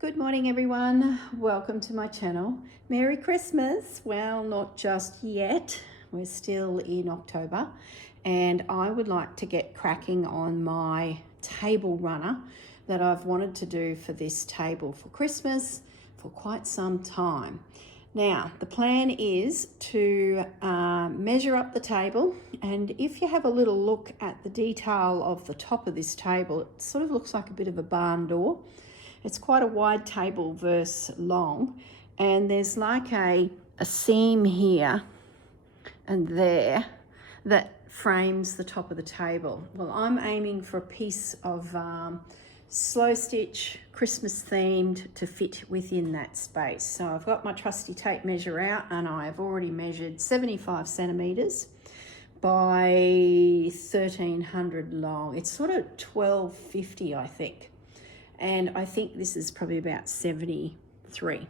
Good morning everyone, welcome to my channel. Merry Christmas. Well, not just yet, we're still in October, and I would like to get cracking on my table runner that I've wanted to do for this table for Christmas for quite some time. Now the plan is to measure up the table, and if you have a little look at the detail of the top of this table, it sort of looks like a bit of a barn door. It's quite a wide table versus long, and there's like a seam here and there that frames the top of the table. Well, I'm aiming for a piece of slow stitch, Christmas themed, to fit within that space. So I've got my trusty tape measure out, and I've already measured 75 centimeters by 1300 long. It's sort of 1250, I think. And I think this is probably about 73.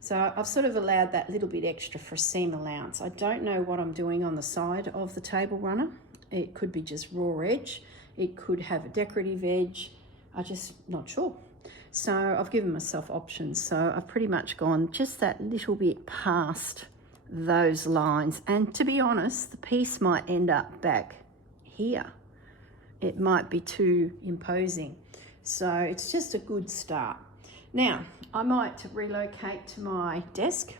So I've sort of allowed that little bit extra for seam allowance. I don't know what I'm doing on the side of the table runner. It could be just raw edge. It could have a decorative edge. I'm just not sure. So I've given myself options. So I've pretty much gone just that little bit past those lines. And to be honest, the piece might end up back here. It might be too imposing. So it's just a good start. Now, I might relocate to my desk,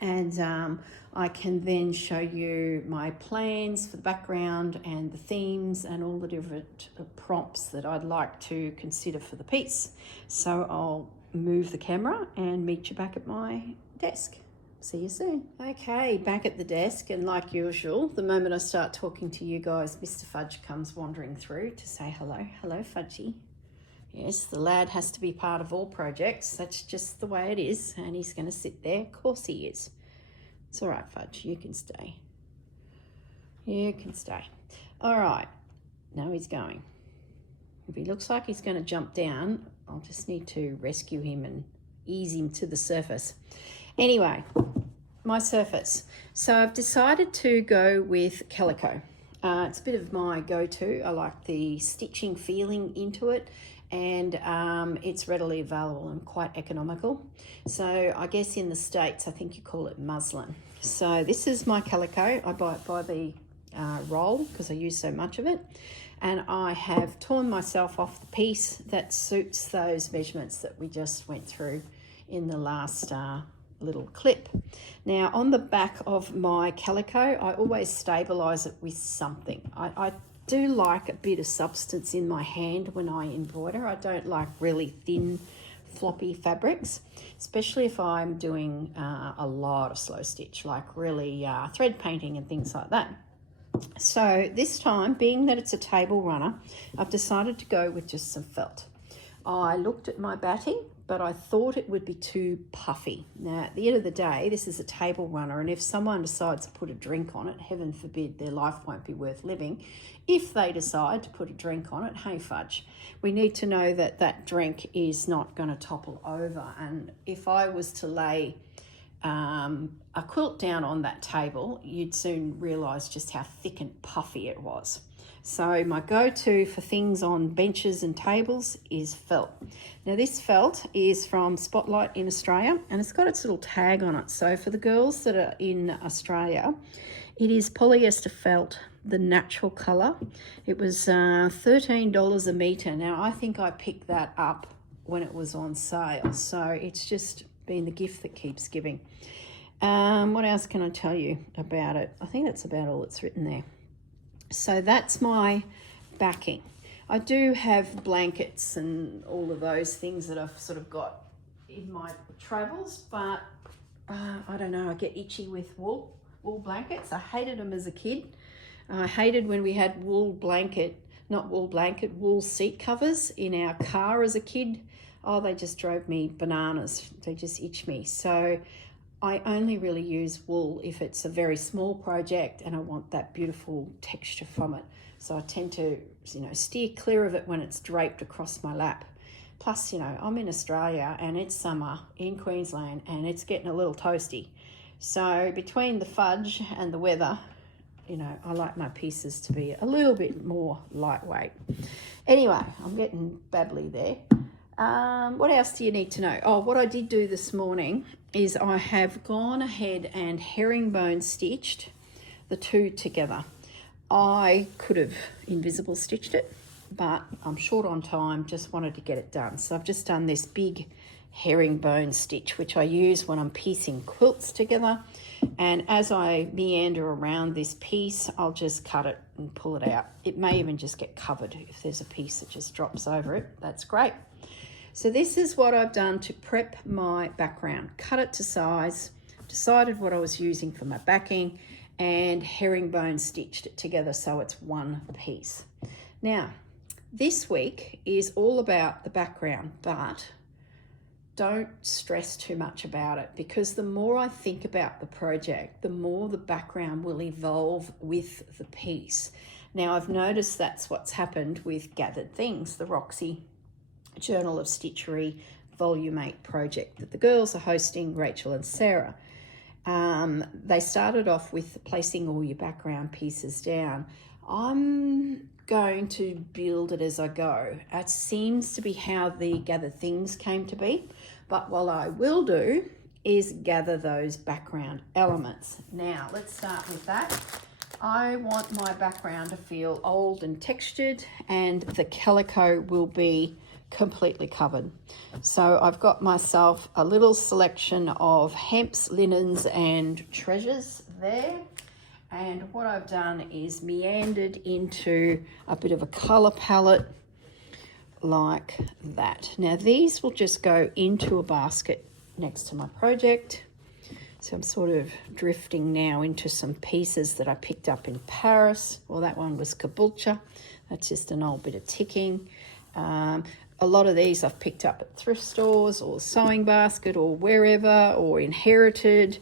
and I can then show you my plans for the background and the themes and all the different prompts that I'd like to consider for the piece. So I'll move the camera and meet you back at my desk. See you soon. Okay, back at the desk, and like usual, the moment I start talking to you guys, Mr. Fudge comes wandering through to say hello. Hello, Fudgy. Yes, the lad has to be part of all projects. That's just the way it is, and he's going to sit there. Of course he is. It's all right, Fudge. You can stay. You can stay. All right. Now he's going. If he looks like he's going to jump down, I'll just need to rescue him and ease him to the surface. Anyway, my surface. So I've decided to go with calico. It's a bit of my go-to. I like the stitching feeling into it, and it's readily available and quite economical. So I guess in the States, I think you call it muslin. So this is my calico. I buy it by the roll because I use so much of it. And I have torn myself off the piece that suits those measurements that we just went through in the last little clip. Now on the back of my calico, I always stabilize it with something. I do like a bit of substance in my hand when I embroider. I don't like really thin floppy fabrics, especially if I'm doing a lot of slow stitch, like really thread painting and things like that. So this time, being that it's a table runner, I've decided to go with just some felt. I looked at my batting, but I thought it would be too puffy. Now, at the end of the day, this is a table runner, and if someone decides to put a drink on it, heaven forbid, their life won't be worth living. If they decide to put a drink on it, hey fudge, we need to know that that drink is not going to topple over. And if I was to lay a quilt down on that table, you'd soon realise just how thick and puffy it was. So my go-to for things on benches and tables is felt. Now this felt is from Spotlight in Australia, and it's got its little tag on it. So for the girls that are in Australia, it is polyester felt, the natural colour. It was $13 a metre. Now I think I picked that up when it was on sale. So it's just been the gift that keeps giving. What else can I tell you about it? I think that's about all that's written there. So that's my backing. I do have blankets and all of those things that I've sort of got in my travels, but I don't know, I get itchy with wool blankets. I hated them as a kid. I hated when we had wool seat covers in our car as a kid. Oh, they just drove me bananas. They just itch me. So I only really use wool if it's a very small project and I want that beautiful texture from it. So I tend to, steer clear of it when it's draped across my lap. Plus, I'm in Australia and it's summer in Queensland and it's getting a little toasty. So between the fudge and the weather, I like my pieces to be a little bit more lightweight. Anyway, I'm getting babbly there. What else do you need to know? Oh, what I did do this morning is I have gone ahead and herringbone stitched the two together. I could have invisible stitched it, but I'm short on time, just wanted to get it done. So I've just done this big herringbone stitch, which I use when I'm piecing quilts together. And as I meander around this piece, I'll just cut it and pull it out. It may even just get covered if there's a piece that just drops over it. That's great. So this is what I've done to prep my background. Cut it to size, decided what I was using for my backing, and herringbone stitched it together so it's one piece. Now, this week is all about the background, but don't stress too much about it, because the more I think about the project, the more the background will evolve with the piece. Now, I've noticed that's what's happened with Gathered Things, the Roxy Journal of Stitchery Volume 8 project that the girls are hosting, Rachel and Sarah. They started off with placing all your background pieces down. I'm going to build it as I go. It seems to be how the Gathered Things came to be, but what I will do is gather those background elements. Now, let's start with that. I want my background to feel old and textured, and the calico will be completely covered. So I've got myself a little selection of hemps, linens and treasures there. And what I've done is meandered into a bit of a colour palette like that. Now these will just go into a basket next to my project. So I'm sort of drifting now into some pieces that I picked up in Paris. Well, that one was Caboolture. That's just an old bit of ticking. A lot of these I've picked up at thrift stores or Sewing Basket or wherever, or inherited.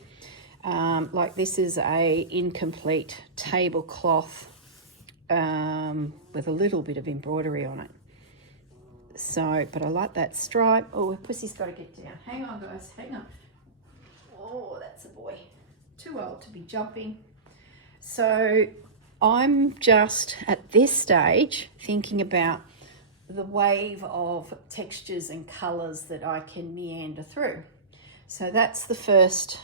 Like this is a incomplete tablecloth with a little bit of embroidery on it. So, but I like that stripe. Oh, Pussy's got to get down. Hang on, guys, hang on. Oh, that's a boy. Too old to be jumping. So I'm just at this stage thinking about the wave of textures and colours that I can meander through. So that's the first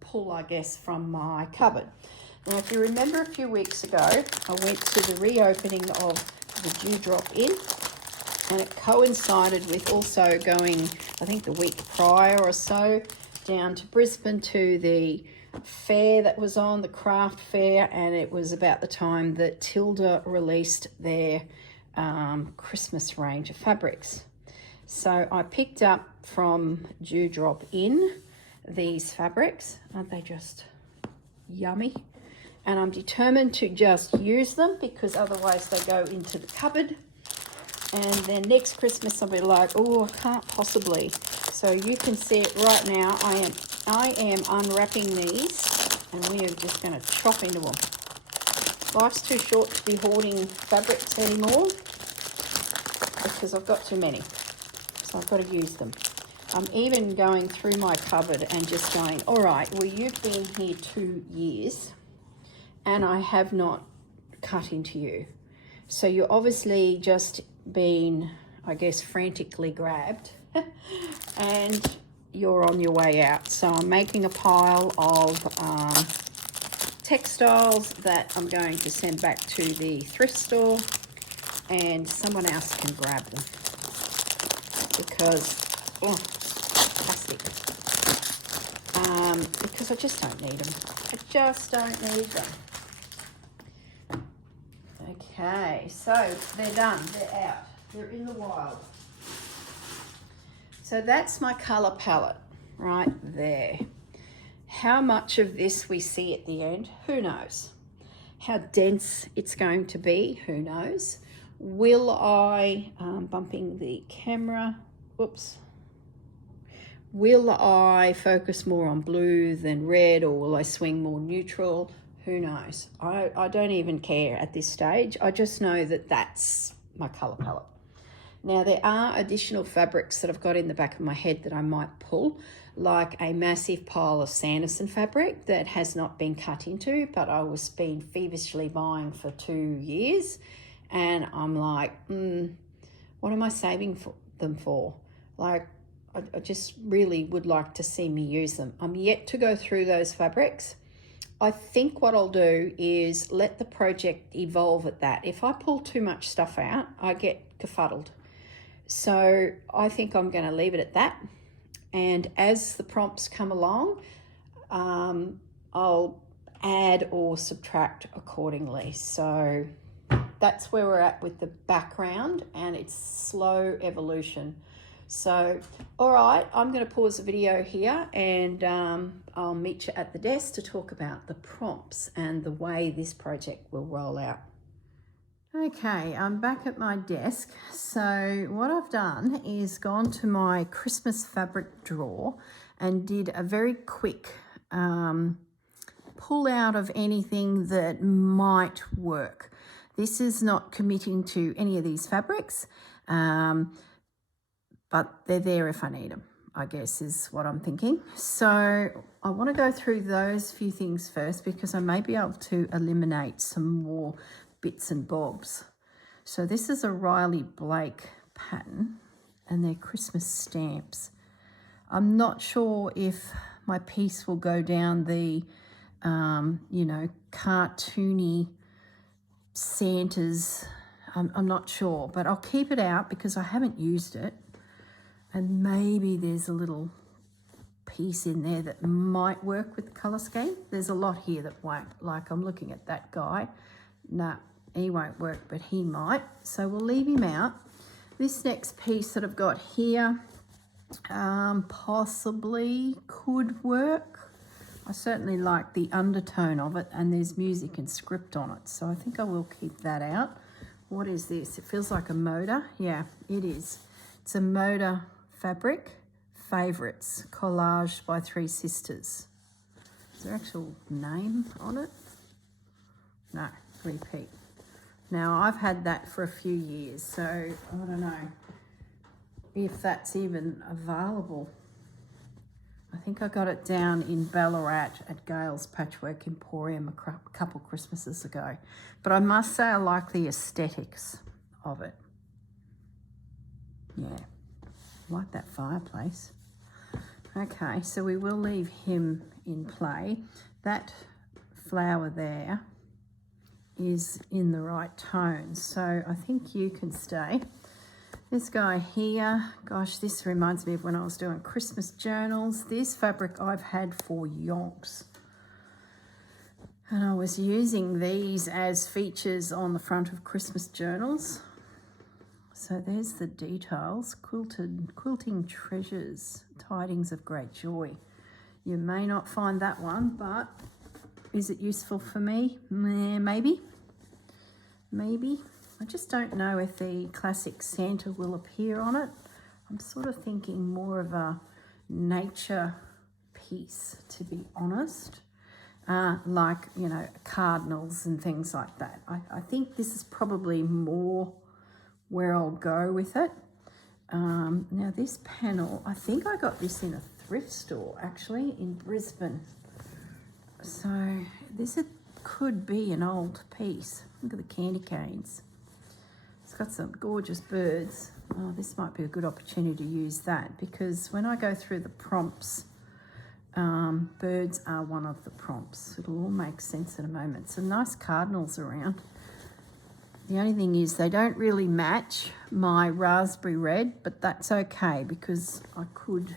pull, I guess, from my cupboard. Now, if you remember a few weeks ago, I went to the reopening of the Dewdrop Inn, and it coincided with also going, I think the week prior or so, down to Brisbane to the fair that was on, the craft fair, and it was about the time that Tilda released their Christmas range of fabrics. So I picked up from Dewdrop Inn these fabrics. Aren't they just yummy? And I'm determined to just use them, because otherwise they go into the cupboard, and then next Christmas I'll be like, oh, I can't possibly. So you can see it right now. I am unwrapping these, and we are just going to chop into them. Life's too short to be hoarding fabrics anymore, because I've got too many. So I've got to use them. I'm even going through my cupboard and just going, all right, well, you've been here 2 years and I have not cut into you. So you're obviously just been, I guess, frantically grabbed and you're on your way out. So I'm making a pile of textiles that I'm going to send back to the thrift store, and someone else can grab them, because plastic, because I just don't need them. I just don't need them. Okay, so they're done, they're out, they're in the wild. So that's my colour palette right there. How much of this we see at the end, who knows? How dense it's going to be, who knows? Will I, bumping the camera, whoops. Will I focus more on blue than red, or will I swing more neutral? Who knows? I don't even care at this stage. I just know that that's my colour palette. Now, there are additional fabrics that I've got in the back of my head that I might pull, like a massive pile of Sanderson fabric that has not been cut into, but I was been feverishly buying for 2 years. And I'm like, what am I saving for them for. Like, I just really would like to see me use them. I'm yet to go through those fabrics. I think what I'll do is let the project evolve at that. If I pull too much stuff out, I get kerfuddled. So I think I'm going to leave it at that. And as the prompts come along, I'll add or subtract accordingly. So that's where we're at with the background, and it's slow evolution. So, all right, I'm going to pause the video here, and I'll meet you at the desk to talk about the prompts and the way this project will roll out. Okay, I'm back at my desk. So what I've done is gone to my Christmas fabric drawer and did a very quick pull out of anything that might work. This is not committing to any of these fabrics, but they're there if I need them, I guess is what I'm thinking. So I want to go through those few things first because I may be able to eliminate some more bits and bobs. So this is a Riley Blake pattern, and they're Christmas stamps. I'm not sure if my piece will go down the, you know, cartoony Santas. I'm not sure, but I'll keep it out because I haven't used it. And maybe there's a little piece in there that might work with the colour scheme. There's a lot here that won't. Like, I'm looking at that guy. No, he won't work, but he might. So we'll leave him out. This next piece that I've got here possibly could work. I certainly like the undertone of it, and there's music and script on it. So I think I will keep that out. What is this? It feels like a motor. Yeah, it is. It's a motor fabric, Favourites, collaged by 3 sisters. Is there actual name on it? No, repeat. Now, I've had that for a few years, so I don't know if that's even available. I think I got it down in Ballarat at Gail's Patchwork Emporium a couple Christmases ago. But I must say I like the aesthetics of it. Yeah, I like that fireplace. Okay, so we will leave him in play. That flower there is in the right tone, so I think you can stay. This guy here, gosh, this reminds me of when I was doing Christmas journals. This fabric I've had for yonks. And I was using these as features on the front of Christmas journals. So there's the details. Quilting treasures, tidings of great joy. You may not find that one, but is it useful for me? Maybe. Maybe. I just don't know if the classic Santa will appear on it. I'm sort of thinking more of a nature piece, to be honest. Like, you know, cardinals and things like that. I think this is probably more where I'll go with it. Now this panel, I think I got this in a thrift store actually in Brisbane. So this could be an old piece. Look at the candy canes. It's got some gorgeous birds. Oh, this might be a good opportunity to use that because when I go through the prompts, birds are one of the prompts. It'll all make sense in a moment. Some nice cardinals around. The only thing is they don't really match my raspberry red, but that's okay because I could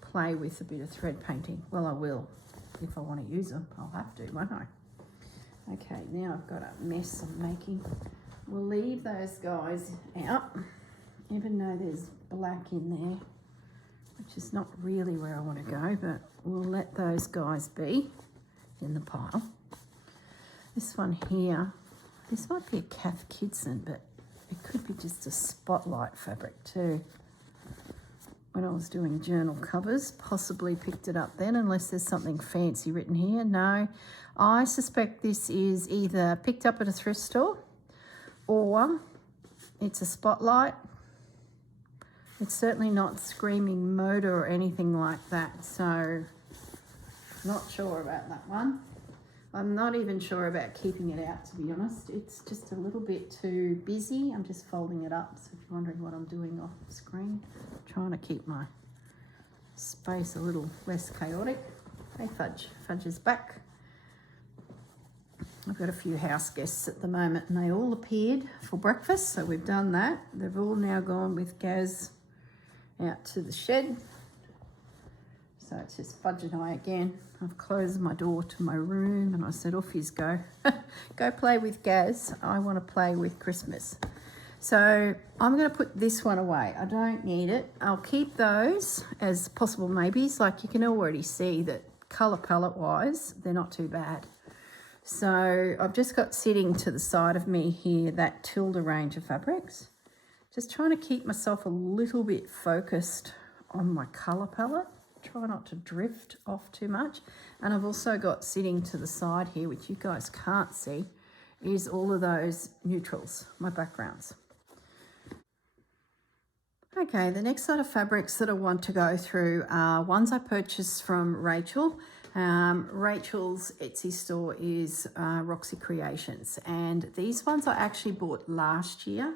play with a bit of thread painting. Well, I will. If I want to use them, I'll have to, won't I? Okay, now I've got a mess I'm making. We'll leave those guys out, even though there's black in there, which is not really where I want to go, but we'll let those guys be in the pile. This one here, this might be a Kath Kidson, but it could be just a spotlight fabric too. When I was doing journal covers, possibly picked it up then, unless there's something fancy written here. No, I suspect this is either picked up at a thrift store or it's a spotlight. It's certainly not screaming motor or anything like that, so not sure about that one. I'm not even sure about keeping it out, to be honest. It's just a little bit too busy. I'm just folding it up, so if you're wondering what I'm doing off the screen, I'm trying to keep my space a little less chaotic. Hey Fudge, Fudge is back. I've got a few house guests at the moment and they all appeared for breakfast, so we've done that. They've all now gone with Gaz out to the shed. So it's just Fudge and I again. I've closed my door to my room and I said, off yous go. Go play with Gaz. I want to play with Christmas. So I'm going to put this one away. I don't need it. I'll keep those as possible maybes. Like you can already see that colour palette wise, they're not too bad. So I've just got sitting to the side of me here that Tilda range of fabrics. Just trying to keep myself a little bit focused on my colour palette. Try not to drift off too much. And I've also got sitting to the side here, which you guys can't see, is all of those neutrals, my backgrounds. Okay, the next set of fabrics that I want to go through are ones I purchased from Rachel. Rachel's Etsy store is Roxy Creations, and these ones I actually bought last year,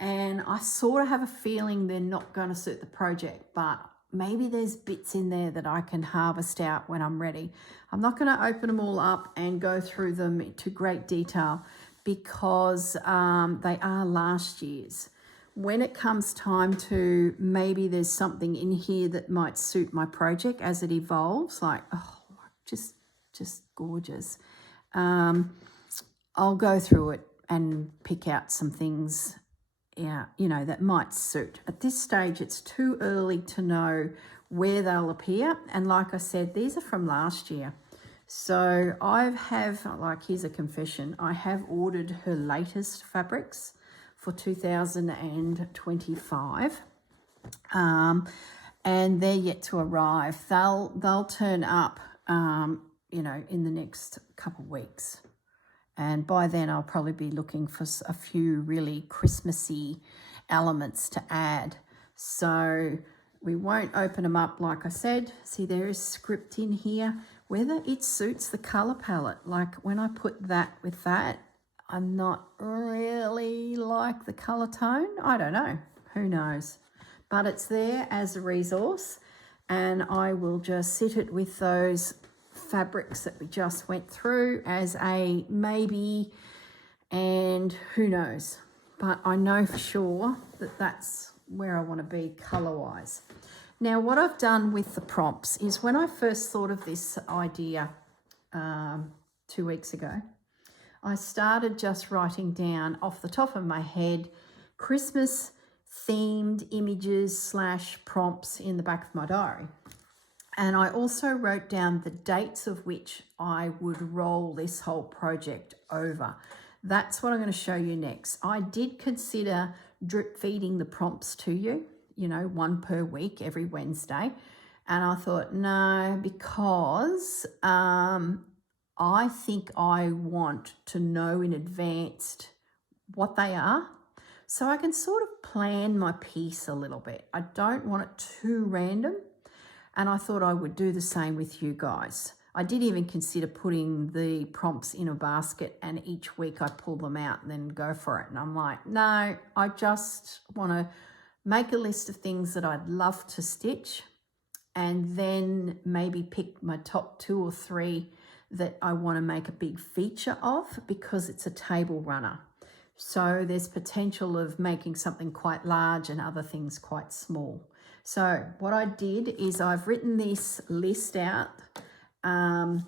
and I sort of have a feeling they're not going to suit the project, but maybe there's bits in there that I can harvest out when I'm ready. I'm not going to open them all up and go through them into great detail because they are last year's. When it comes time to, maybe there's something in here that might suit my project as it evolves, like, oh, just gorgeous. I'll go through it and pick out some things, yeah, you know, that might suit. At this stage, it's too early to know where they'll appear. And like I said, these are from last year. So here's a confession. I have ordered her latest fabrics for 2025. And they're yet to arrive. They'll turn up, you know, in the next couple of weeks. And by then I'll probably be looking for a few really Christmassy elements to add. So we won't open them up, like I said. See, there is script in here. Whether it suits the colour palette, like when I put that with that, I'm not really like the colour tone. I don't know. Who knows? But it's there as a resource, and I will just sit it with those fabrics that we just went through as a maybe, and who knows. But I know for sure that that's where I want to be colour-wise. Now, what I've done with the prompts is when I first thought of this idea 2 weeks ago, I started just writing down off the top of my head Christmas themed images / prompts in the back of my diary. And I also wrote down the dates of which I would roll this whole project over. That's what I'm going to show you next. I did consider drip feeding the prompts to you, you know, one per week every Wednesday. And I thought, no, because I think I want to know in advance what they are, so I can sort of plan my piece a little bit. I don't want it too random, and I thought I would do the same with you guys. I did even consider putting the prompts in a basket, and each week I pull them out and then go for it. And I'm like, no, I just want to make a list of things that I'd love to stitch, and then maybe pick my top 2 or 3 that I want to make a big feature of, because it's a table runner. So there's potential of making something quite large and other things quite small. So what I did is I've written this list out to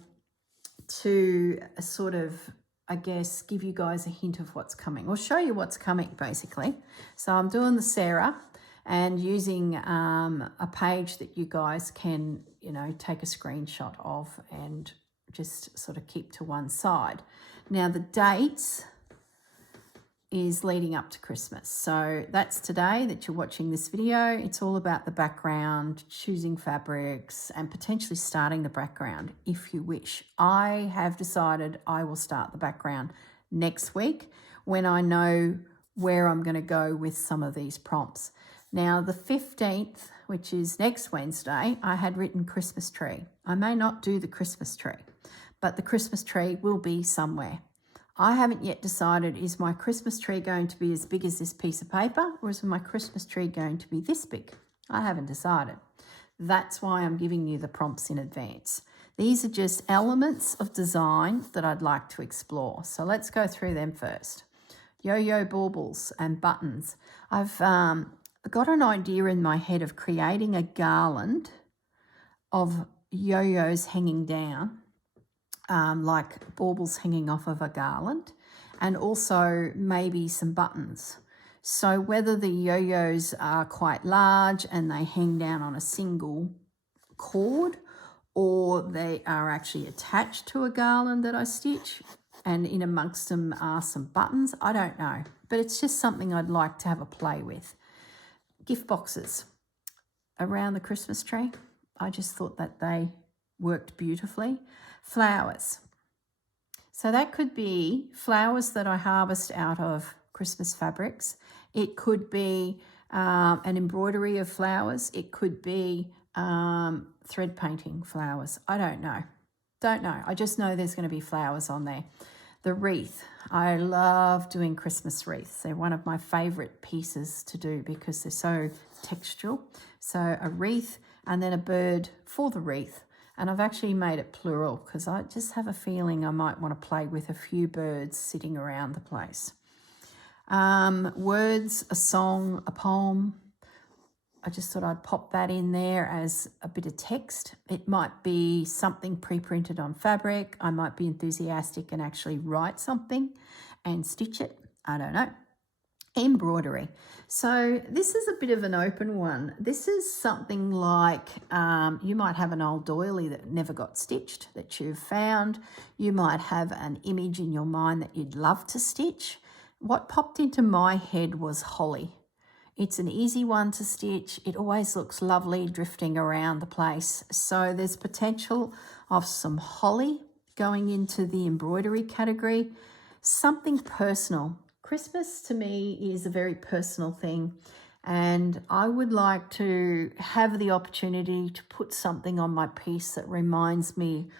sort of, I guess, give you guys a hint of what's coming, or show you what's coming basically. So I'm doing the Sarah and using a page that you guys can, you know, take a screenshot of and just sort of keep to one side. Now the dates is leading up to Christmas. So that's today that you're watching this video. It's all about the background, choosing fabrics, and potentially starting the background if you wish. I have decided I will start the background next week when I know where I'm going to go with some of these prompts. Now the 15th, which is next Wednesday, I had written Christmas tree. I may not do the Christmas tree, but the Christmas tree will be somewhere. I haven't yet decided, is my Christmas tree going to be as big as this piece of paper, or is my Christmas tree going to be this big? I haven't decided. That's why I'm giving you the prompts in advance. These are just elements of design that I'd like to explore. So let's go through them first. Yo-yo baubles and buttons. I've got an idea in my head of creating a garland of yo-yos hanging down, like baubles hanging off of a garland, and also maybe some buttons. So whether the yo-yos are quite large and they hang down on a single cord, or they are actually attached to a garland that I stitch, and in amongst them are some buttons, I don't know. But it's just something I'd like to have a play with. Gift boxes around the Christmas tree. I just thought that they worked beautifully. Flowers. So that could be flowers that I harvest out of Christmas fabrics. It could be an embroidery of flowers. It could be thread painting flowers. I don't know. I just know there's going to be flowers on there. The wreath. I love doing Christmas wreaths. They're one of my favourite pieces to do because they're so textural. So a wreath and then a bird for the wreath. And I've actually made it plural because I just have a feeling I might want to play with a few birds sitting around the place. Words, a song, a poem. I just thought I'd pop that in there as a bit of text. It might be something pre-printed on fabric. I might be enthusiastic and actually write something and stitch it. I don't know. Embroidery. So this is a bit of an open one. This is something like you might have an old doily that never got stitched that you've found. You might have an image in your mind that you'd love to stitch. What popped into my head was holly. It's an easy one to stitch. It always looks lovely drifting around the place. So there's potential of some holly going into the embroidery category. Something personal. Christmas to me is a very personal thing, and I would like to have the opportunity to put something on my piece that reminds me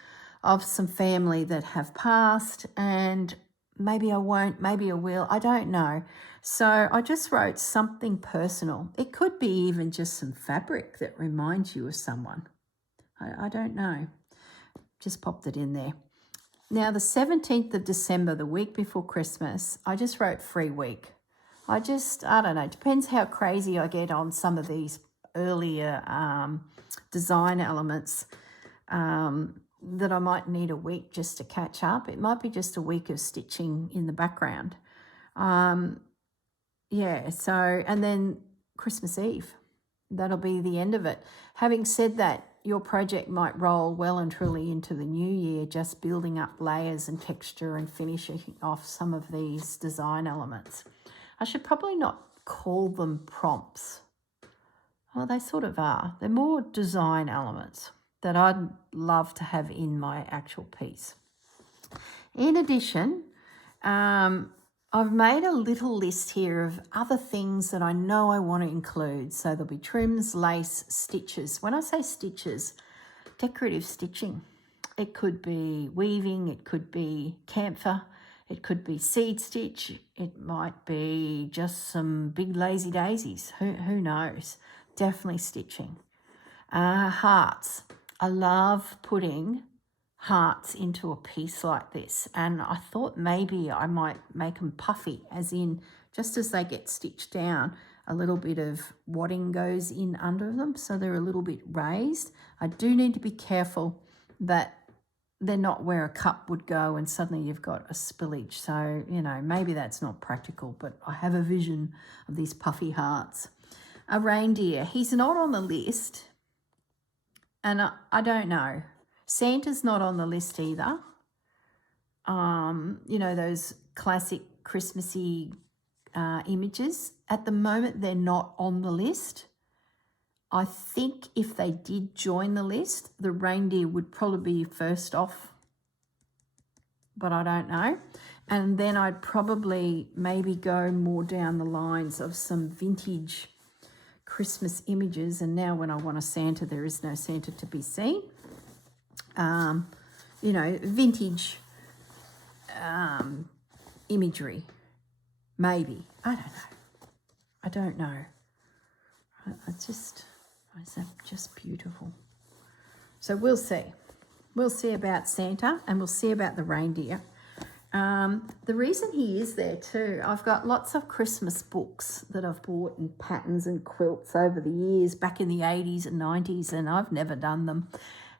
of some family that have passed, and maybe I won't, maybe I will, I don't know. So I just wrote something personal. It could be even just some fabric that reminds you of someone. I don't know. Just popped it in there. Now, the 17th of December, the week before Christmas, I just wrote free week. I don't know, it depends how crazy I get on some of these earlier design elements that I might need a week just to catch up. It might be just a week of stitching in the background. And then Christmas Eve, that'll be the end of it. Having said that, your project might roll well and truly into the new year, just building up layers and texture and finishing off some of these design elements. I should probably not call them prompts. Well, they sort of are. They're more design elements that I'd love to have in my actual piece. In addition, I've made a little list here of other things that I know I want to include. So there'll be trims, lace, stitches. When I say stitches, decorative stitching. It could be weaving, it could be camphor, it could be seed stitch, it might be just some big lazy daisies. Who knows? Definitely stitching. Hearts. I love putting hearts into a piece like this, and I thought maybe I might make them puffy, as in just as they get stitched down, a little bit of wadding goes in under them, so they're a little bit raised. I do need to be careful that they're not where a cup would go and suddenly you've got a spillage. So, maybe that's not practical, but I have a vision of these puffy hearts. A reindeer, he's not on the list, and I don't know. Santa's not on the list either. Those classic Christmassy images. At the moment, they're not on the list. I think if they did join the list, the reindeer would probably be first off, but I don't know. And then I'd probably maybe go more down the lines of some vintage Christmas images. And now when I want a Santa, there is no Santa to be seen. you know, vintage imagery. Maybe. I don't know. I don't know. Is that just beautiful? So we'll see. We'll see about Santa and we'll see about the reindeer. The reason he is there too, I've got lots of Christmas books that I've bought and patterns and quilts over the years, back in the 80s and 90s, and I've never done them.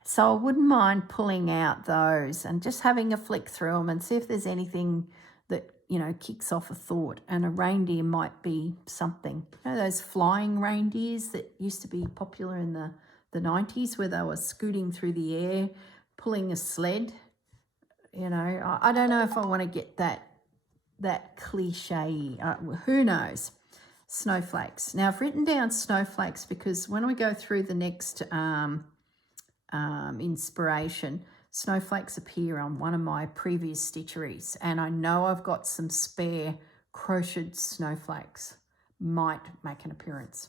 So I wouldn't mind pulling out those and just having a flick through them and see if there's anything that, you know, kicks off a thought. And a reindeer might be something. You know, those flying reindeers that used to be popular in the 90s where they were scooting through the air, pulling a sled. You know, I don't know if I want to get that cliche. Who knows? Snowflakes. Now, I've written down snowflakes because when we go through the next inspiration, snowflakes appear on one of my previous stitcheries, and I know I've got some spare crocheted snowflakes. Might make an appearance.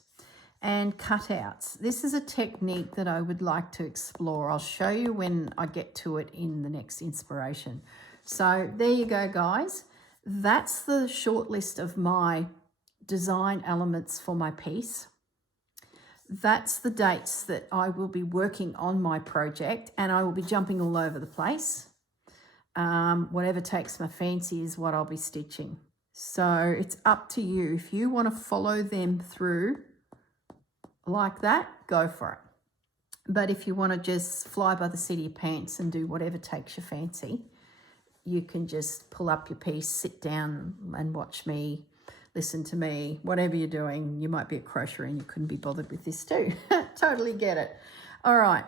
And cutouts. This is a technique that I would like to explore. I'll show you when I get to it in the next inspiration. So there you go, guys. That's the short list of my design elements for my piece. That's the dates that I will be working on my project, and I will be jumping all over the place. Whatever takes my fancy is what I'll be stitching. So it's up to you. If you want to follow them through like that, go for it. But if you want to just fly by the seat of your pants and do whatever takes your fancy, you can just pull up your piece, sit down and watch me, listen to me, whatever you're doing. You might be a crocheter and you couldn't be bothered with this too. Totally get it. All right,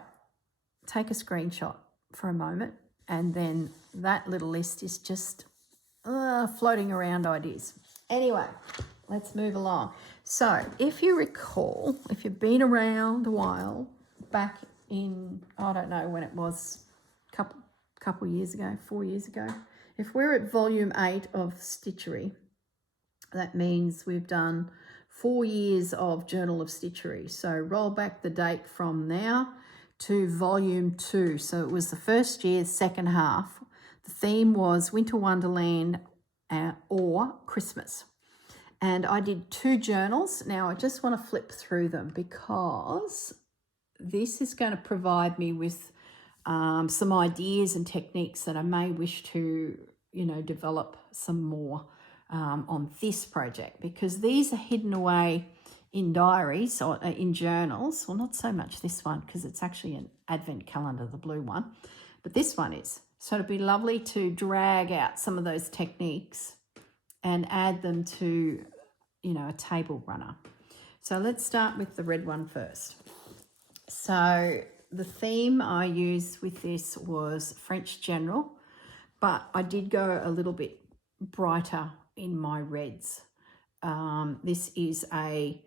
take a screenshot for a moment, and then that little list is just floating around ideas. Anyway, let's move along. So if you recall, if you've been around a while, back in, I don't know when it was, couple years ago, 4 years ago, if we're at volume 8 of Stitchery, that means we've done 4 years of Journal of Stitchery. So roll back the date from now to volume 2. So it was the first year's second half. The theme was Winter Wonderland or Christmas. And I did 2 journals. Now I just want to flip through them because this is going to provide me with some ideas and techniques that I may wish to, you know, develop some more on this project, because these are hidden away in diaries or in journals. Well, not so much this one because it's actually an advent calendar, the blue one, but this one is. So it'd be lovely to drag out some of those techniques and add them to, you know, a table runner. So let's start with the red one first. So the theme I used with this was French General, but I did go a little bit brighter in my reds. This is a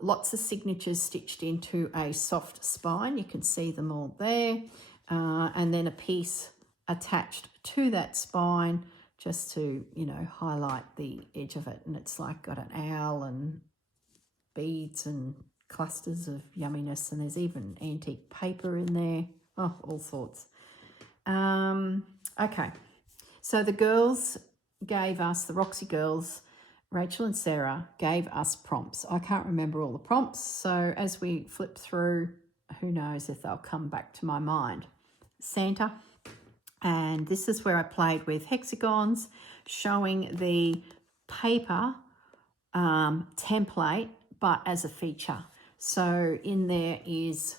lots of signatures stitched into a soft spine. You can see them all there. And then a piece attached to that spine just to, you know, highlight the edge of it. And it's like got an owl and beads and clusters of yumminess. And there's even antique paper in there. Oh, all sorts. Okay. So the girls gave us, the Roxy girls, Rachel and Sarah, gave us prompts. I can't remember all the prompts. So as we flip through, who knows if they'll come back to my mind. Santa. And this is where I played with hexagons, showing the paper template, but as a feature. So in there is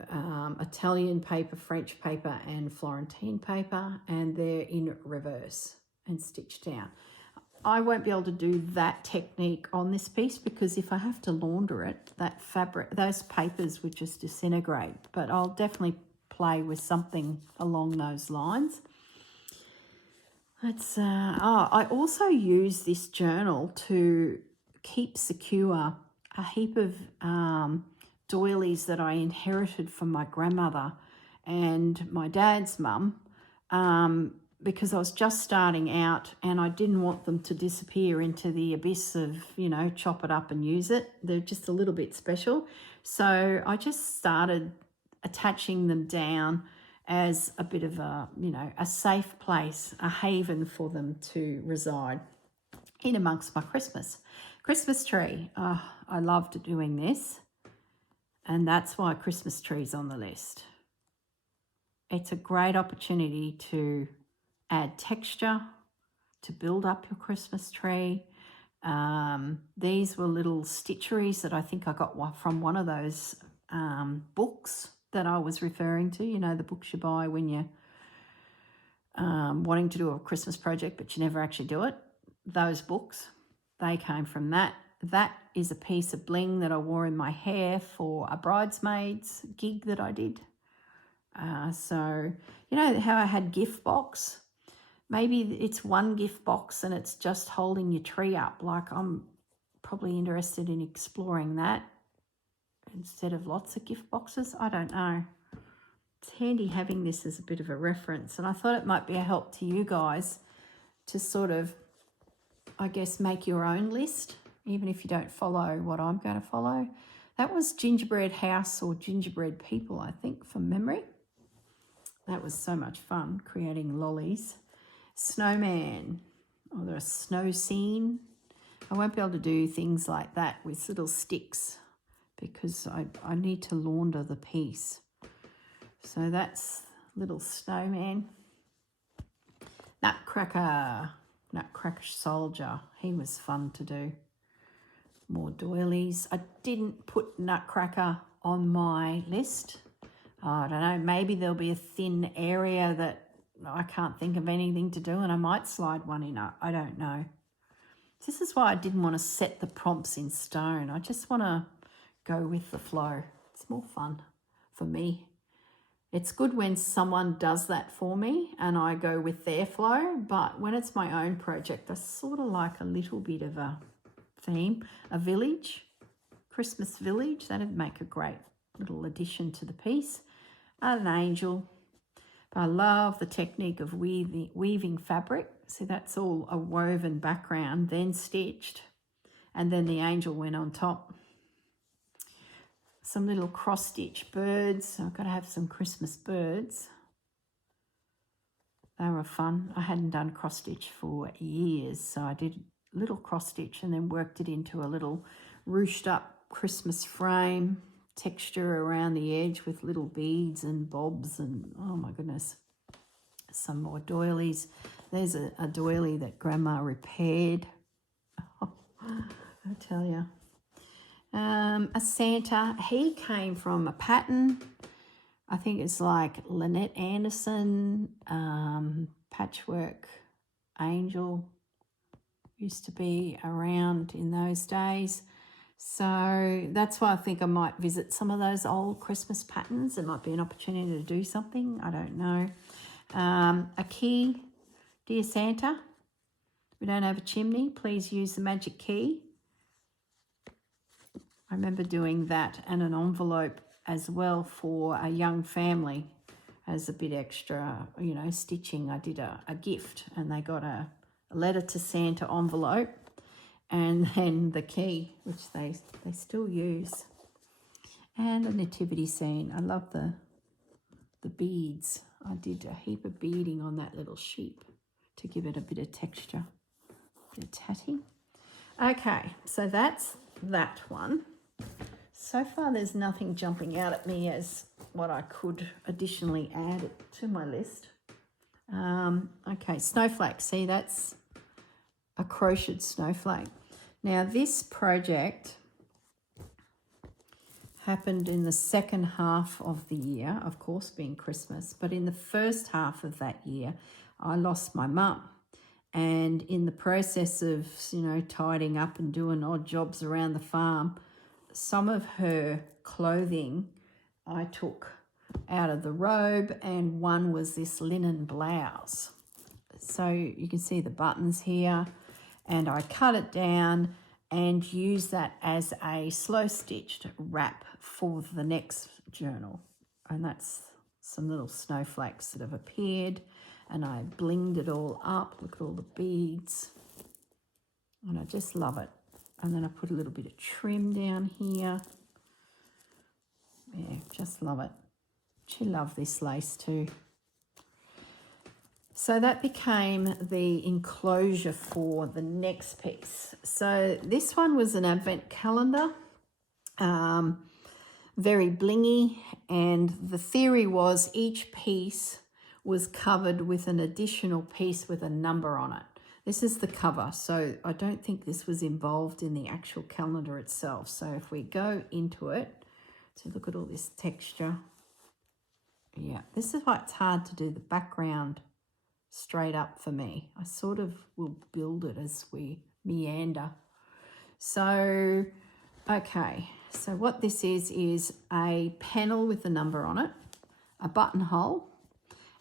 Italian paper, French paper, and Florentine paper, and they're in reverse and stitched down. I won't be able to do that technique on this piece because if I have to launder it, that fabric, those papers would just disintegrate, but I'll definitely play with something along those lines. Let's, I also use this journal to keep secure a heap of doilies that I inherited from my grandmother and my dad's mum, because I was just starting out and I didn't want them to disappear into the abyss of, you know, chop it up and use it. They're just a little bit special. So I just started attaching them down as a bit of a, you know, a safe place, a haven for them to reside in amongst my Christmas tree. Oh, I loved doing this, and that's why Christmas tree's on the list. It's a great opportunity to add texture, to build up your Christmas tree. These were little stitcheries that I think I got from one of those books that I was referring to, you know, the books you buy when you're wanting to do a Christmas project but you never actually do it. Those books, they came from that. That is a piece of bling that I wore in my hair for a bridesmaid's gig that I did. So, you know how I had gift box? Maybe it's one gift box and it's just holding your tree up. Like, I'm probably interested in exploring that instead of lots of gift boxes. I don't know. It's handy having this as a bit of a reference, and I thought it might be a help to you guys to sort of, I guess, make your own list, even if you don't follow what I'm going to follow. That was Gingerbread House or Gingerbread People, I think, from memory. That was so much fun, creating lollies. Snowman, or the snow scene. I won't be able to do things like that with little sticks because I need to launder the piece. So that's little snowman. Nutcracker soldier. He was fun to do. More doilies. I didn't put Nutcracker on my list. I don't know, maybe there'll be a thin area that I can't think of anything to do and I might slide one in. I don't know. This is why I didn't want to set the prompts in stone. I just want to go with the flow. It's more fun for me. It's good when someone does that for me and I go with their flow, but when it's my own project, I sort of like a little bit of a theme. A village, Christmas village, that'd make a great little addition to the piece. An angel. But I love the technique of weaving fabric. See, that's all a woven background, then stitched, and then the angel went on top. Some little cross-stitch birds. I've got to have some Christmas birds. They were fun. I hadn't done cross-stitch for years, so I did a little cross-stitch and then worked it into a little ruched-up Christmas frame, texture around the edge with little beads and bobs and, oh my goodness, some more doilies. There's a doily that Grandma repaired. Oh, I tell you. A Santa, he came from a pattern. I think it's like Lynette Anderson, patchwork angel used to be around in those days. So that's why I think I might visit some of those old Christmas patterns. It might be an opportunity to do something. I don't know. A key, dear Santa, we don't have a chimney. Please use the magic key. I remember doing that, and an envelope as well for a young family as a bit extra, you know, stitching. I did a gift and they got a letter to Santa envelope and then the key, which they still use. And a nativity scene. I love the beads. I did a heap of beading on that little sheep to give it a bit of texture, a bit of tatting. Okay, so that's that one. So far there's nothing jumping out at me as what I could additionally add to my list. Okay, snowflake. See, that's a crocheted snowflake. Now this project happened in the second half of the year, of course being Christmas, but in the first half of that year I lost my mum, and in the process of, you know, tidying up and doing odd jobs around the farm, some of her clothing I took out of the robe, and one was this linen blouse. So you can see the buttons here, and I cut it down and used that as a slow stitched wrap for the next journal. And that's some little snowflakes that have appeared, and I blinged it all up. Look at all the beads, and I just love it. And then I put a little bit of trim down here. Yeah, just love it. She loved this lace too. So that became the enclosure for the next piece. So this one was an advent calendar, very blingy, and the theory was each piece was covered with an additional piece with a number on it. This is the cover, so I don't think this was involved in the actual calendar itself. So if we go into it, so look at all this texture. Yeah, this is why it's hard to do the background straight up for me. I sort of will build it as we meander. So, okay, so what this is a panel with a number on it, a buttonhole,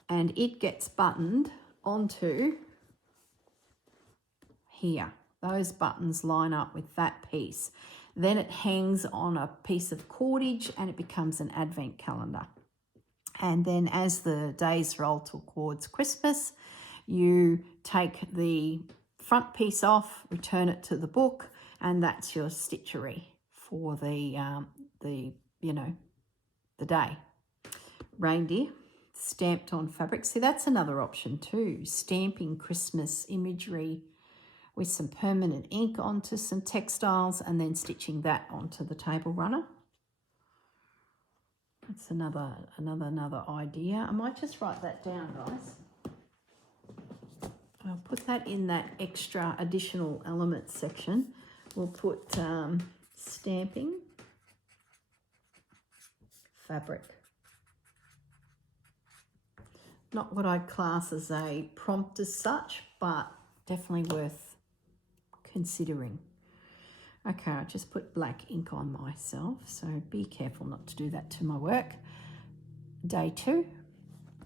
and it gets buttoned onto here. Those buttons line up with that piece. Then it hangs on a piece of cordage and it becomes an advent calendar. And then as the days roll towards Christmas, you take the front piece off, return it to the book, and that's your stitchery for the day. Reindeer, stamped on fabric. See, that's another option too, stamping Christmas imagery with some permanent ink onto some textiles and then stitching that onto the table runner. That's another idea. I might just write that down, guys. I'll put that in that extra additional elements section. We'll put stamping fabric. Not what I'd class as a prompt as such, but definitely worth considering. Okay, I just put black ink on myself, so be careful not to do that to my work. Day 2,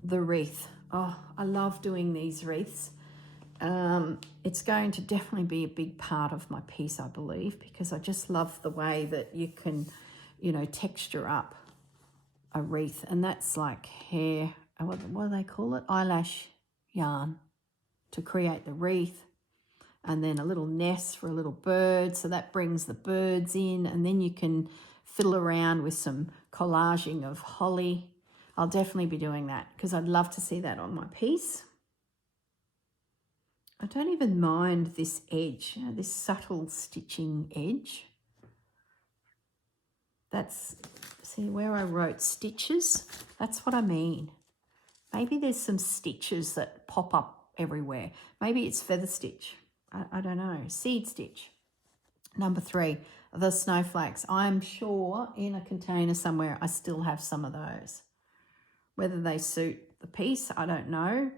the wreath. Oh, I love doing these wreaths. It's going to definitely be a big part of my piece, I believe, because I just love the way that you can, texture up a wreath. And that's like hair, what do they call it? Eyelash yarn to create the wreath. And then a little nest for a little bird, so that brings the birds in, and then you can fiddle around with some collaging of holly. I'll definitely be doing that because I'd love to see that on my piece. I don't even mind this edge, this subtle stitching edge. That's, see where I wrote stitches? That's what I mean. Maybe there's some stitches that pop up everywhere. Maybe it's feather stitch. I don't know, seed stitch. Number 3, the snowflakes. I'm sure in a container somewhere I still have some of those. Whether they suit the piece, I don't know,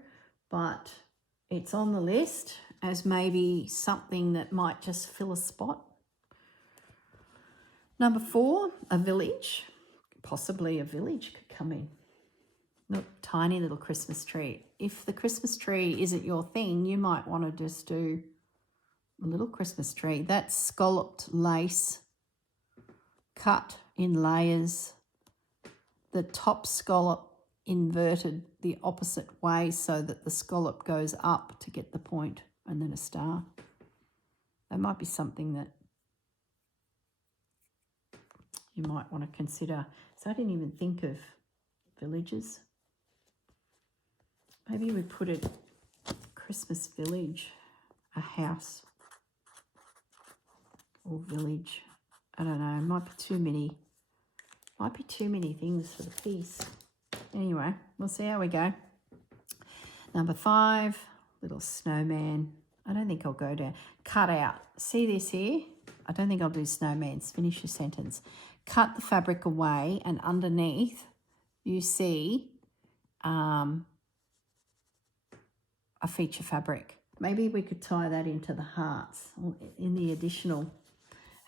but it's on the list as maybe something that might just fill a spot. Number 4, a village. Possibly a village could come in. Not tiny little Christmas tree. If the Christmas tree isn't your thing, you might want to just do a little Christmas tree. That's scalloped lace cut in layers. The top scallop inverted the opposite way so that the scallop goes up to get the point and then a star. That might be something that you might want to consider. So I didn't even think of villages. Maybe we put a Christmas village, a house or village. I don't know, might be too many things for the piece. Anyway, we'll see how we go. Number 5, little snowman. I don't think I'll go down. Cut out. See this here? I don't think I'll do snowmans. Finish your sentence. Cut the fabric away and underneath you see a feature fabric. Maybe we could tie that into the hearts, in the additional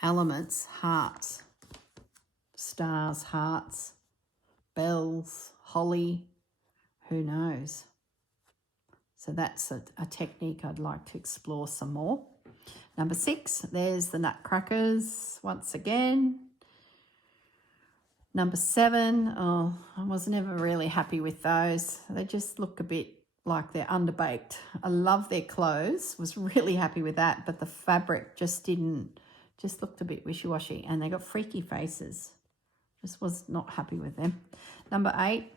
elements, hearts, stars, hearts, bells, holly, who knows. So that's a technique I'd like to explore some more. Number 6, there's the nutcrackers once again. Number 7, oh, I was never really happy with those. They just look a bit like they're underbaked. I love their clothes, was really happy with that, but the fabric just looked a bit wishy-washy, and they got freaky faces. Just was not happy with them. Number 8,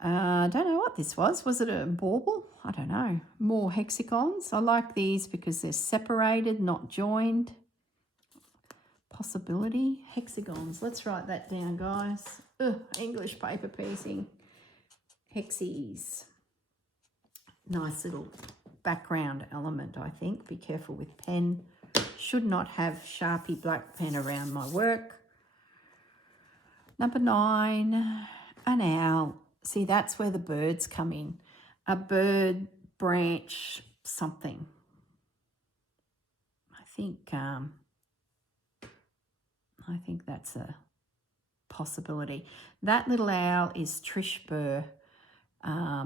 I don't know what this was. Was it a bauble? I don't know. More hexagons. I like these because they're separated, not joined. Possibility. Hexagons. Let's write that down, guys. Ugh, English paper piecing. Hexis. Nice little background element, I think. Be careful with pen. Should not have Sharpie black pen around my work. Number 9, an owl. See, that's where the birds come in. A bird, branch, something. I think that's a possibility. That little owl is Trish Burr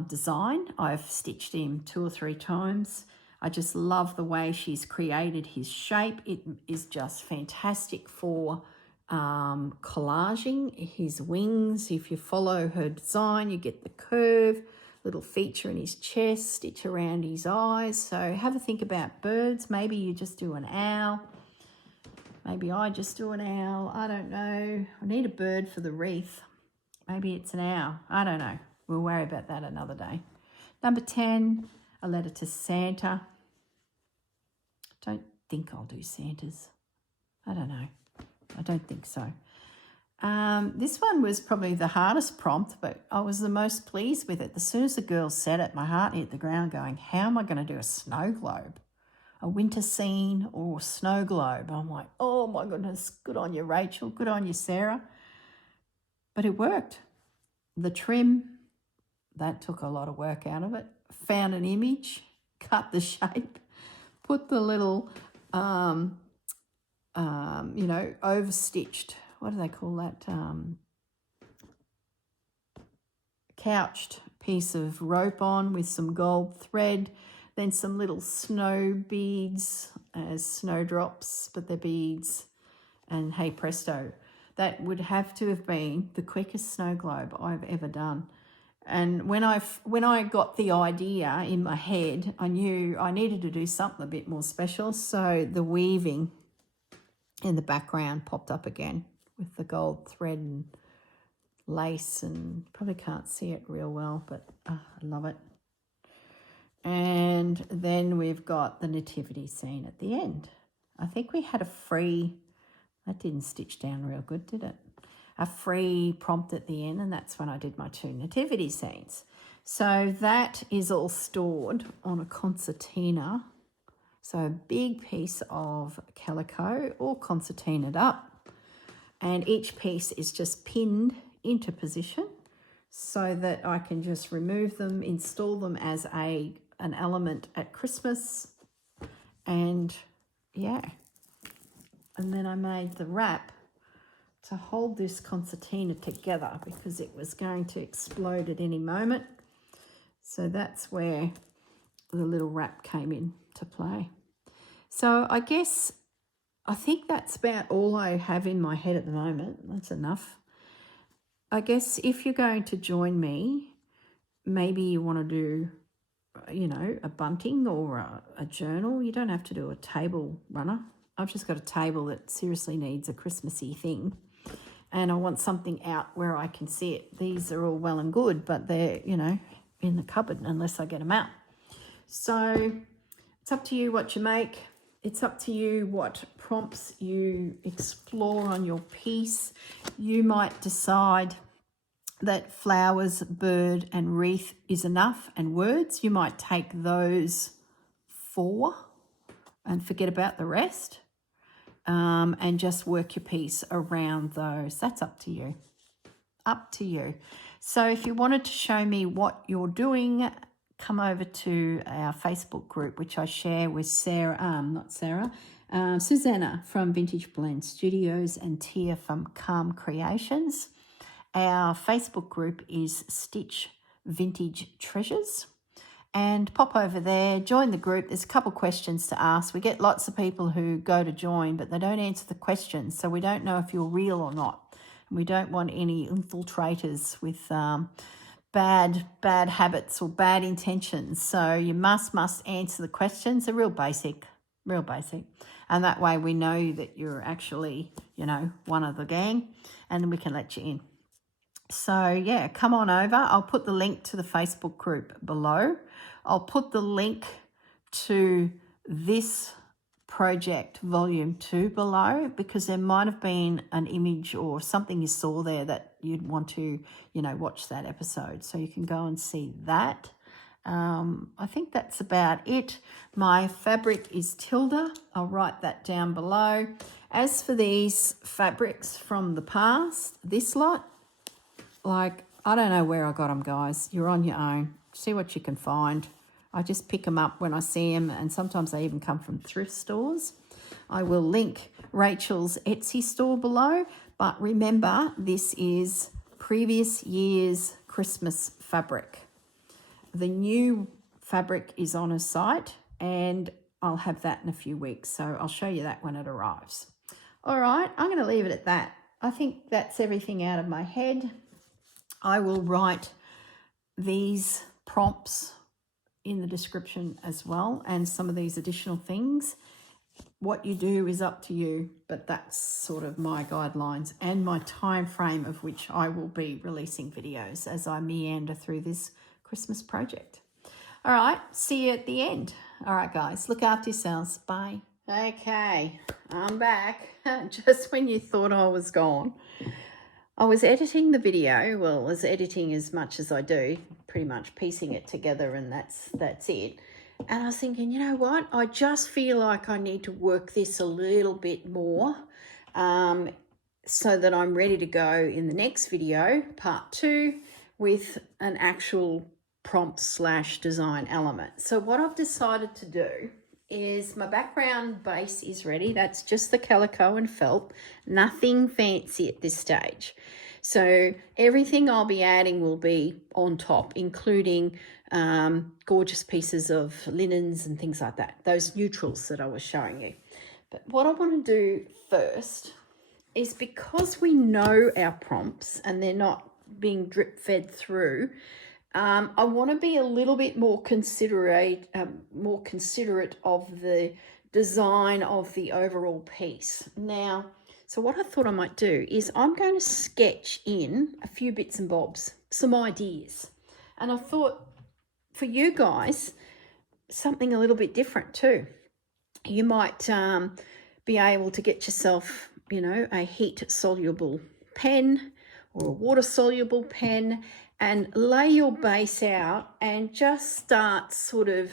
design. I've stitched him 2 or 3 times. I just love the way she's created his shape. It is just fantastic for collaging his wings. If you follow her design, you get the curve, little feature in his chest, stitch around his eyes. So have a think about birds. Maybe you just do an owl. Maybe I just do an owl. I don't know. I need a bird for the wreath. Maybe it's an owl. I don't know. We'll worry about that another day. Number 10, a letter to Santa. Don't think I'll do Santas. I don't know. I don't think so. This one was probably the hardest prompt, but I was the most pleased with it. As soon as the girls said it, my heart hit the ground going, how am I going to do a snow globe? A winter scene or a snow globe? I'm like, oh my goodness, good on you, Rachel. Good on you, Sarah. But it worked. The trim, that took a lot of work out of it. Found an image, cut the shape, put the little, overstitched, what do they call that? Couched piece of rope on with some gold thread, then some little snow beads as snowdrops, but they're beads, and hey presto. That would have to have been the quickest snow globe I've ever done. And when I got the idea in my head, I knew I needed to do something a bit more special. So the weaving in the background popped up again with the gold thread and lace, and probably can't see it real well, but I love it. And then we've got the nativity scene at the end. I think we had a free, that didn't stitch down real good, did it? A free prompt at the end, and that's when I did my 2 nativity scenes. So that is all stored on a concertina. So a big piece of calico, all concertinaed up, and each piece is just pinned into position so that I can just remove them, install them as an element at Christmas, and yeah. And then I made the wrap to hold this concertina together because it was going to explode at any moment. So that's where the little wrap came in to play. So I think that's about all I have in my head at the moment. That's enough. I guess if you're going to join me, maybe you want to do, a bunting or a journal. You don't have to do a table runner. I've just got a table that seriously needs a Christmassy thing, and I want something out where I can see it. These are all well and good, but they're, in the cupboard unless I get them out. So it's up to you what you make. It's up to you what prompts you explore on your piece. You might decide that flowers, bird and wreath is enough, and words. You might take those 4 and forget about the rest, and just work your piece around those. That's up to you. Up to you. So if you wanted to show me what you're doing, come over to our Facebook group, which I share with Susanna from Vintage Blend Studios and Tia from Calm Creations. Our Facebook group is Stitch Vintage Treasures. And pop over there, join the group. There's a couple questions to ask. We get lots of people who go to join, but they don't answer the questions, so we don't know if you're real or not. And we don't want any infiltrators with bad habits or bad intentions. So you must answer the questions. They're real basic. And that way we know that you're actually, one of the gang, and we can let you in. So yeah, come on over. I'll put the link to the Facebook group below. I'll put the link to this project volume 2 below, because there might have been an image or something you saw there that you'd want to, you know, watch that episode. So you can go and see that. I think that's about it. My fabric is Tilda. I'll write that down below. As for these fabrics from the past, this lot, like, I don't know where I got them, guys. You're on your own. See what you can find. I just pick them up when I see them, and sometimes they even come from thrift stores. I will link Rachel's Etsy store below, but remember, this is previous year's Christmas fabric. The new fabric is on her site, and I'll have that in a few weeks, so I'll show you that when it arrives. All right, I'm going to leave it at that. I think that's everything out of my head. I will write these prompts in the description as well, and some of these additional things. What you do is up to you, but that's sort of my guidelines and my time frame of which I will be releasing videos as I meander through this Christmas project. All right, see you at the end. All right, guys, look after yourselves. Bye. Okay, I'm back. Just when you thought I was gone. I was editing the video. Well, I was editing as much as I do, pretty much piecing it together, and that's it. And I was thinking, you know what? I just feel like I need to work this a little bit more so that I'm ready to go in the next video, part 2, with an actual prompt/design element. So what I've decided to do is my background base is ready. That's just the calico and felt, nothing fancy at this stage. So everything I'll be adding will be on top, including gorgeous pieces of linens and things like that, those neutrals that I was showing you. But what I want to do first is, because we know our prompts and they're not being drip fed through, I want to be a little bit more considerate of the design of the overall piece. Now, so what I thought I might do is I'm going to sketch in a few bits and bobs, some ideas. And I thought for you guys, something a little bit different too. You might be able to get yourself, you know, a heat-soluble pen or a water-soluble pen, and lay your base out and just start sort of,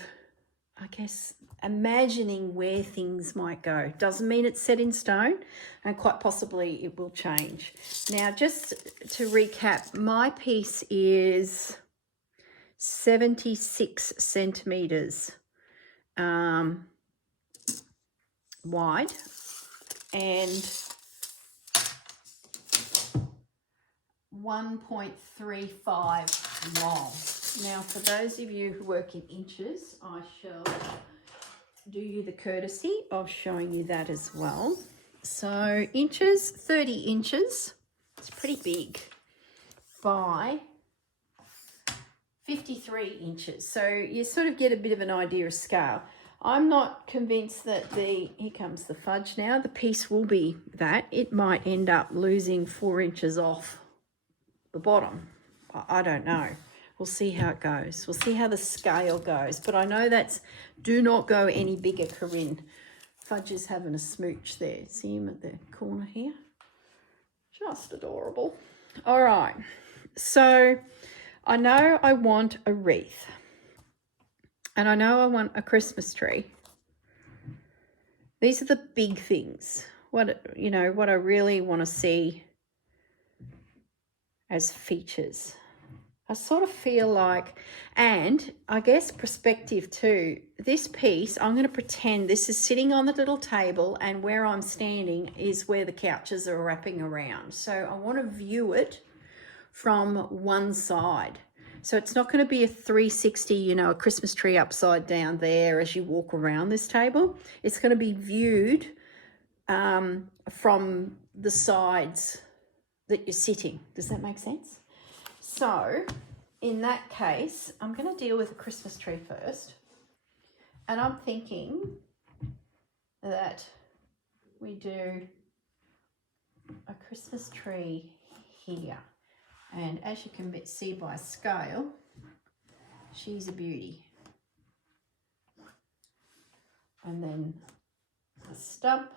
I guess, imagining where things might go. Doesn't mean it's set in stone, and quite possibly it will change. Now, just to recap, my piece is 76 centimeters wide and 1.35 long. Now, for those of you who work in inches, I shall do you the courtesy of showing you that as well. So inches, 30 inches, it's pretty big, by 53 inches. So you sort of get a bit of an idea of scale. I'm not convinced that here comes the fudge now, the piece will be that. It might end up losing 4 inches off the bottom. I don't know. We'll see how it goes. We'll see how the scale goes. But I know that's, do not go any bigger, Corrine. Fudge is having a smooch there. See him at the corner here? Just adorable. All right. So I know I want a wreath. And I know I want a Christmas tree. These are the big things. What I really want to see as features. I sort of feel like, and I guess perspective too, this piece, I'm going to pretend this is sitting on the little table, and where I'm standing is where the couches are wrapping around. So I want to view it from one side. So it's not going to be a 360, a Christmas tree upside down there as you walk around this table. It's going to be viewed from the sides that you're sitting. Does that make sense? So in that case, I'm going to deal with a Christmas tree first. And I'm thinking that we do a Christmas tree here. And as you can see by scale, she's a beauty. And then a stump,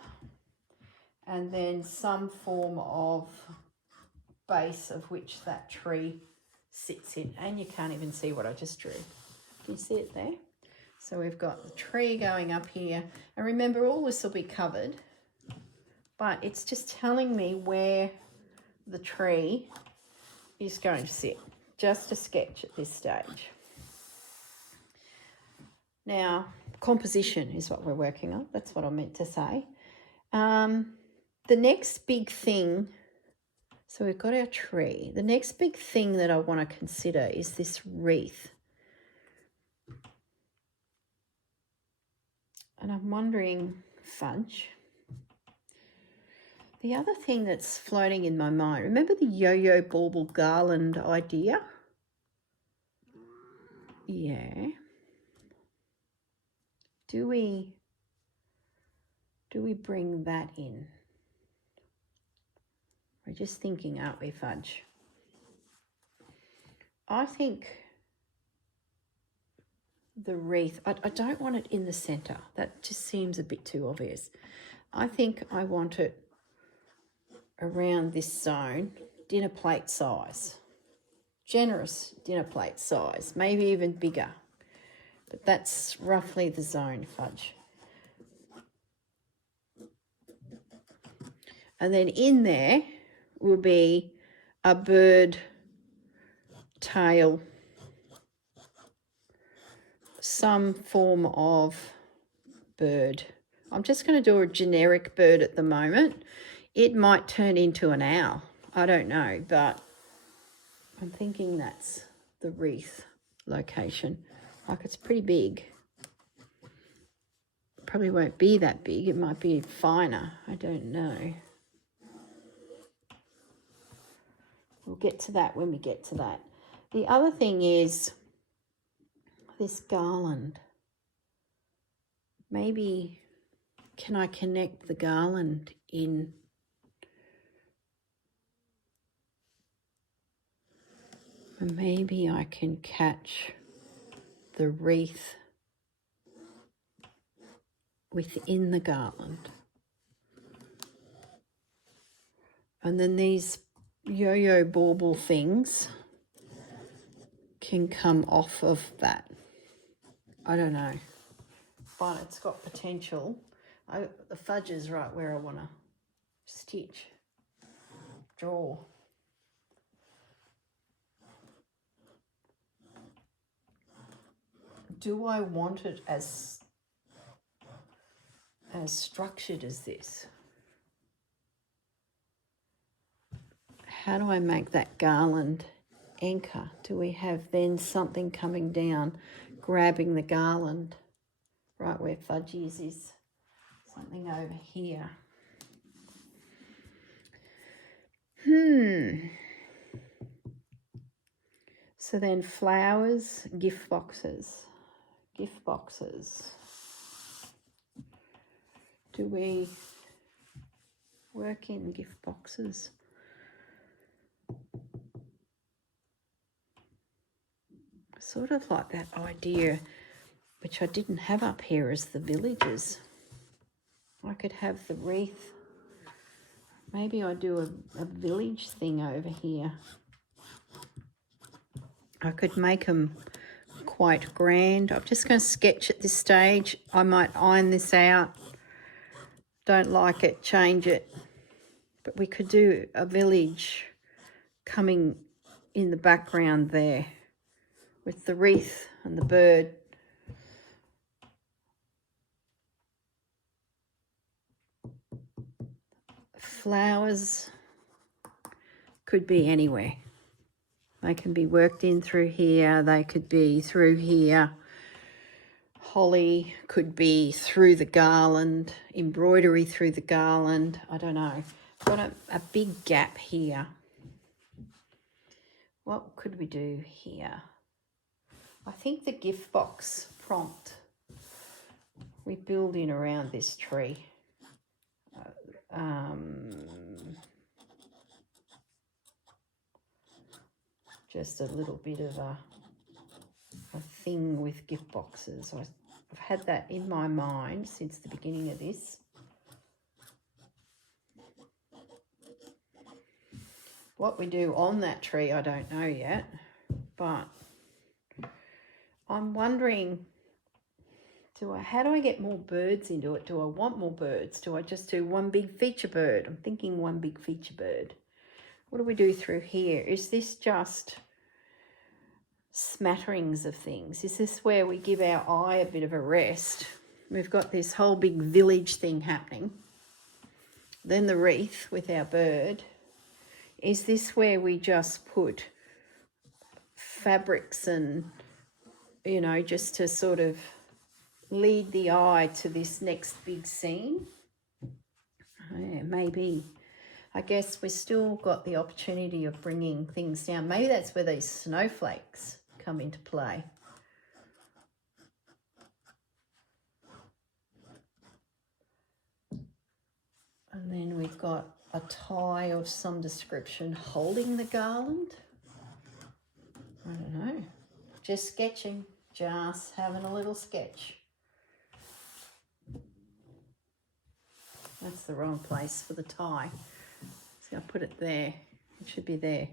and then some form of base of which that tree sits in. And you can't even see what I just drew. Can you see it there? So we've got the tree going up here. And remember, all this will be covered, but it's just telling me where the tree is going to sit. Just a sketch at this stage. Now, composition is what we're working on. That's what I meant to say. The next big thing, so we've got our tree. The next big thing that I want to consider is this wreath. And I'm wondering, fudge. The other thing that's floating in my mind, remember the yo-yo bauble garland idea? Yeah. Do we bring that in? We're just thinking, aren't we, fudge? I think the wreath, I don't want it in the centre. That just seems a bit too obvious. I think I want it around this zone, dinner plate size. Generous dinner plate size, maybe even bigger. But that's roughly the zone, fudge. And then in there will be a bird tail, some form of bird. I'm just going to do a generic bird at the moment. It might turn into an owl. I don't know, but I'm thinking that's the wreath location. Like, it's pretty big. Probably won't be that big. It might be finer. I don't know. We'll get to that when we get to that. The other thing is this garland. Maybe can I connect the garland in? Maybe I can catch the wreath within the garland. And then these yo-yo bauble things can come off of that. I don't know, but it's got potential. The fudge is right where I want to stitch, draw. Do I want it as structured as this? How do I make that garland anchor? Do we have then something coming down, grabbing the garland right where Fudgy's is? Something over here. So then flowers, gift boxes. Gift boxes. Do we work in gift boxes? Sort of like that idea, which I didn't have up here, as the villages. I could have the wreath. Maybe I do a village thing over here. I could make them quite grand. I'm just going to sketch at this stage. I might iron this out. Don't like it, change it. But we could do a village coming in the background there with the wreath and the bird. Flowers could be anywhere. They can be worked in through here. They could be through here. Holly could be through the garland. Embroidery through the garland. I don't know. Got a big gap here. What could we do here? I think the gift box prompt, we build in around this tree. just a little bit of a thing with gift boxes. I've had that in my mind since the beginning of this. What we do on that tree, I don't know yet, but I'm wondering, how do I get more birds into it? Do I want more birds? Do I just do one big feature bird? I'm thinking one big feature bird. What do we do through here? Is this just smatterings of things? Is this where we give our eye a bit of a rest? We've got this whole big village thing happening. Then the wreath with our bird. Is this where we just put fabrics and, you know, just to sort of lead the eye to this next big scene? Yeah, maybe. I guess we've still got the opportunity of bringing things down. Maybe that's where these snowflakes come into play. And then we've got a tie of some description holding the garland. I don't know. Just sketching. Just having a little sketch. That's the wrong place for the tie. See, I put it there. It should be there.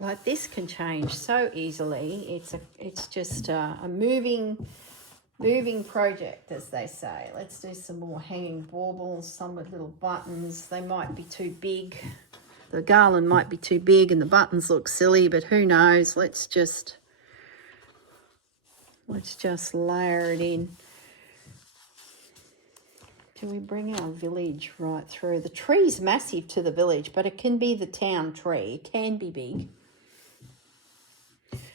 Like, this can change so easily. It's just a moving project, as they say. Let's do some more hanging baubles, some with little buttons. They might be too big. The garland might be too big and the buttons look silly, but who knows? Let's just layer it in. Do we bring our village right through? The tree's massive to the village, but it can be the town tree. It can be big.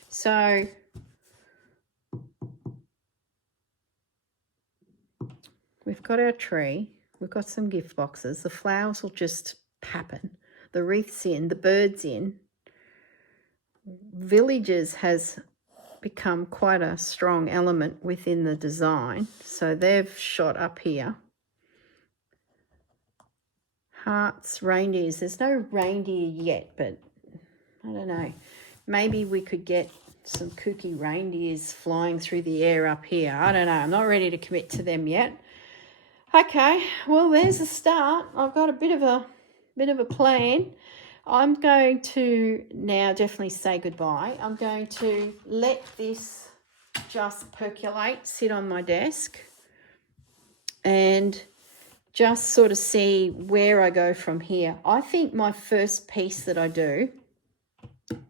So we've got our tree. We've got some gift boxes. The flowers will just happen. The wreath's in, the bird's in. Villages has become quite a strong element within the design. So they've shot up here. Hearts, reindeers. There's no reindeer yet, but I don't know. Maybe we could get some kooky reindeers flying through the air up here. I don't know. I'm not ready to commit to them yet. Okay, well, there's a start. I've got a bit of a plan. I'm going to now definitely say goodbye. I'm going to let this just percolate, sit on my desk, and just sort of see where I go from here. I think my first piece that I do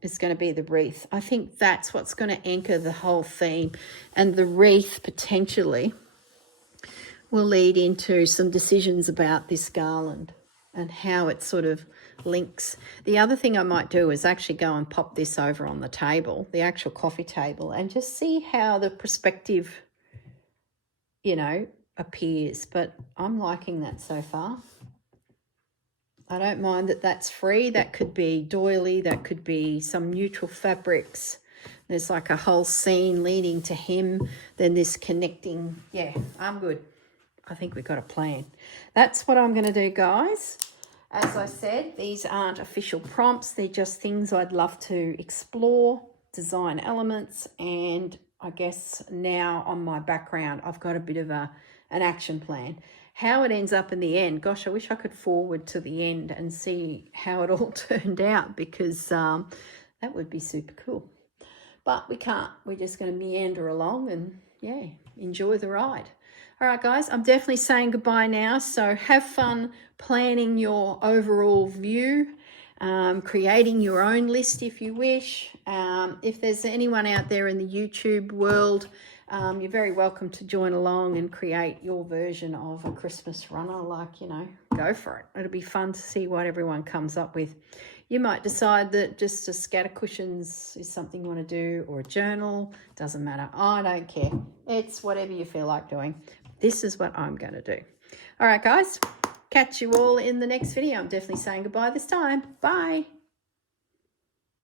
is going to be the wreath. I think that's what's going to anchor the whole theme, and the wreath potentially will lead into some decisions about this garland and how it sort of links. The other thing I might do is actually go and pop this over on the table, the actual coffee table, and just see how the perspective, you know, appears. But I'm liking that so far. I don't mind that that's free. That could be doily, that could be some neutral fabrics. There's like a whole scene leading to him, then this connecting. Yeah, I'm good. I think we've got a plan. That's what I'm going to do, guys. As I said, these aren't official prompts. They're just things I'd love to explore, design elements, and I guess now on my background, I've got a bit of an action plan. How it ends up in the end, gosh, I wish I could forward to the end and see how it all turned out, because that would be super cool. But we can't. We're just going to meander along and, yeah, enjoy the ride. All right, guys, I'm definitely saying goodbye now. So have fun planning your overall view, creating your own list if you wish. If there's anyone out there in the YouTube world, you're very welcome to join along and create your version of a Christmas runner. Like, you know, go for it. It'll be fun to see what everyone comes up with. You might decide that just a scatter cushions is something you want to do, or a journal. Doesn't matter. I don't care. It's whatever you feel like doing. This is what I'm going to do. All right, guys. Catch you all in the next video. I'm definitely saying goodbye this time. Bye.